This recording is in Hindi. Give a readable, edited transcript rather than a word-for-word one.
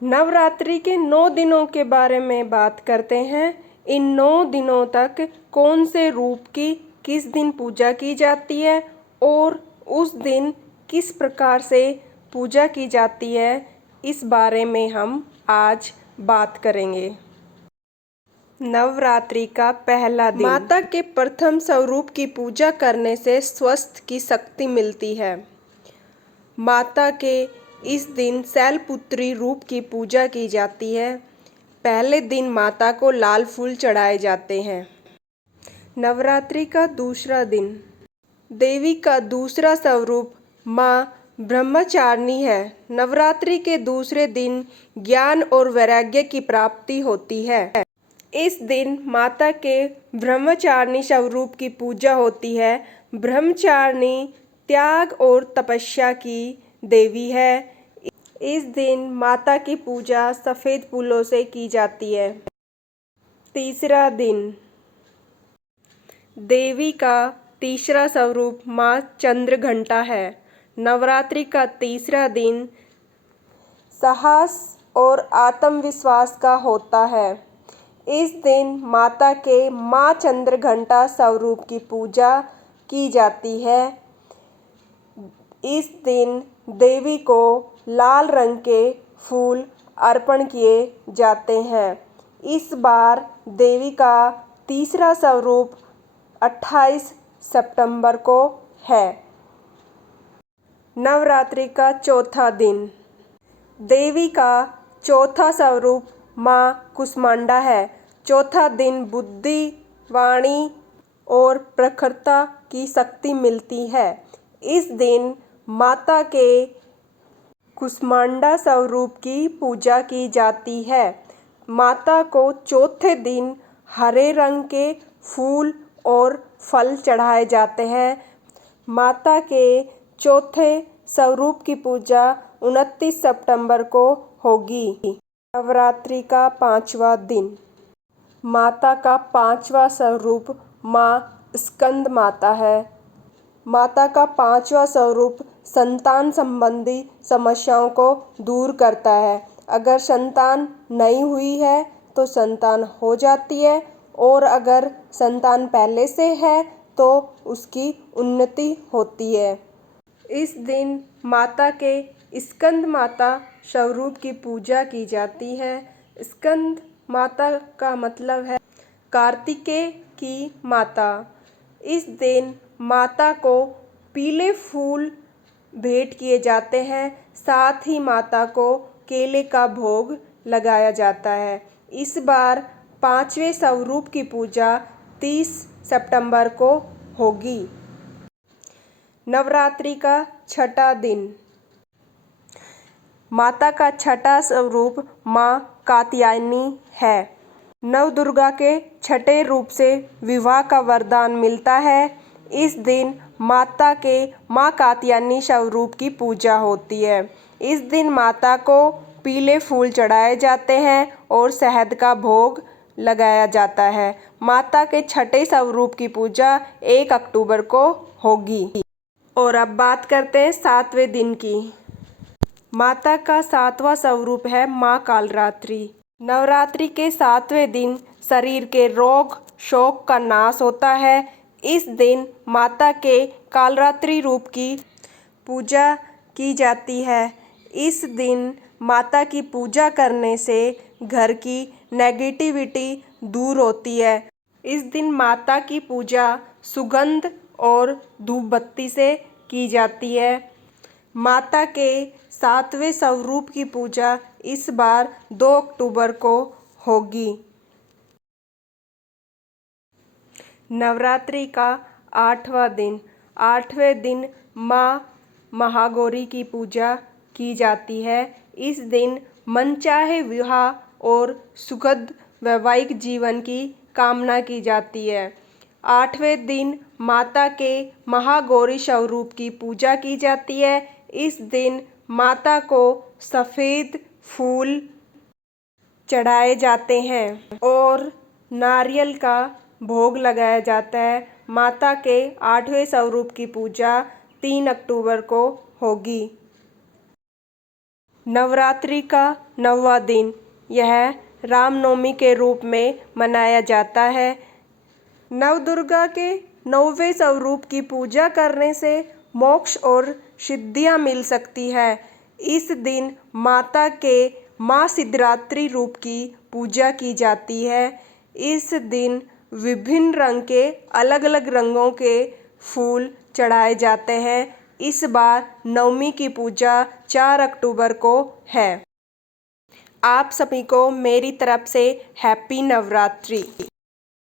नवरात्रि के 9 दिनों के बारे में बात करते हैं। इन 9 दिनों तक कौन से रूप की किस दिन पूजा की जाती है और उस दिन किस प्रकार से पूजा की जाती है, इस बारे में हम आज बात करेंगे। नवरात्रि का पहला दिन। माता के प्रथम स्वरूप की पूजा करने से स्वास्थ्य की शक्ति मिलती है। माता के इस दिन शैलपुत्री रूप की पूजा की जाती है। पहले दिन माता को लाल फूल चढ़ाए जाते हैं। नवरात्रि का दूसरा दिन। देवी का दूसरा स्वरूप माँ ब्रह्मचारिणी है। नवरात्रि के दूसरे दिन ज्ञान और वैराग्य की प्राप्ति होती है। इस दिन माता के ब्रह्मचारिणी स्वरूप की पूजा होती है। ब्रह्मचारिणी त्याग और तपस्या की देवी है। इस दिन माता की पूजा सफ़ेद फूलों से की जाती है। तीसरा दिन। देवी का तीसरा स्वरूप माँ चंद्रघंटा है। नवरात्रि का तीसरा दिन साहस और आत्मविश्वास का होता है। इस दिन माता के माँ चंद्रघंटा स्वरूप की पूजा की जाती है। इस दिन देवी को लाल रंग के फूल अर्पण किए जाते हैं। इस बार देवी का तीसरा स्वरूप 28 सितंबर को है। नवरात्रि का चौथा दिन। देवी का चौथा स्वरूप माँ कुष्मांडा है। चौथा दिन बुद्धि, वाणी और प्रखरता की शक्ति मिलती है। इस दिन माता के कुष्मांडा स्वरूप की पूजा की जाती है। माता को चौथे दिन हरे रंग के फूल और फल चढ़ाए जाते हैं। माता के चौथे स्वरूप की पूजा 29 सितंबर को होगी। नवरात्रि का पांचवा दिन। माता का पांचवा स्वरूप माँ स्कंद माता है। माता का पांचवा स्वरूप संतान संबंधी समस्याओं को दूर करता है। अगर संतान नहीं हुई है तो संतान हो जाती है, और अगर संतान पहले से है तो उसकी उन्नति होती है। इस दिन माता के स्कंद माता स्वरूप की पूजा की जाती है। स्कंद माता का मतलब है कार्तिकेय की माता। इस दिन माता को पीले फूल भेंट किए जाते हैं। साथ ही माता को केले का भोग लगाया जाता है। इस बार पांचवें स्वरूप की पूजा 30 सितंबर को होगी। नवरात्रि का छठा दिन। माता का छठा स्वरूप माँ कात्यायनी है। नवदुर्गा के छठे रूप से विवाह का वरदान मिलता है। इस दिन माता के माँ कात्यायनी स्वरूप की पूजा होती है। इस दिन माता को पीले फूल चढ़ाए जाते हैं और शहद का भोग लगाया जाता है। माता के छठे स्वरूप की पूजा 1 अक्टूबर को होगी। और अब बात करते हैं 7वें दिन की। माता का 7वां स्वरूप है माँ कालरात्रि। नवरात्रि के 7वें दिन शरीर के रोग शोक का नाश होता है। इस दिन माता के कालरात्रि रूप की पूजा की जाती है। इस दिन माता की पूजा करने से घर की नेगेटिविटी दूर होती है। इस दिन माता की पूजा सुगंध और धूप बत्ती से की जाती है। माता के 7वें स्वरूप की पूजा इस बार 2 अक्टूबर को होगी। नवरात्रि का 8वां दिन। 8वें दिन माँ महागौरी की पूजा की जाती है। इस दिन मनचाहे विवाह और सुखद वैवाहिक जीवन की कामना की जाती है। 8वें दिन माता के महागौरी स्वरूप की पूजा की जाती है। इस दिन माता को सफ़ेद फूल चढ़ाए जाते हैं और नारियल का भोग लगाया जाता है। माता के 8वें स्वरूप की पूजा 3 अक्टूबर को होगी। नवरात्रि का 9वां दिन यह रामनवमी के रूप में मनाया जाता है। नवदुर्गा के 9वें स्वरूप की पूजा करने से मोक्ष और सिद्धियां मिल सकती है। इस दिन माता के महाशिवरात्रि रूप की पूजा की जाती है। इस दिन विभिन्न रंग के अलग अलग रंगों के फूल चढ़ाए जाते हैं। इस बार नवमी की पूजा 4 अक्टूबर को है। आप सभी को मेरी तरफ से हैप्पी नवरात्रि।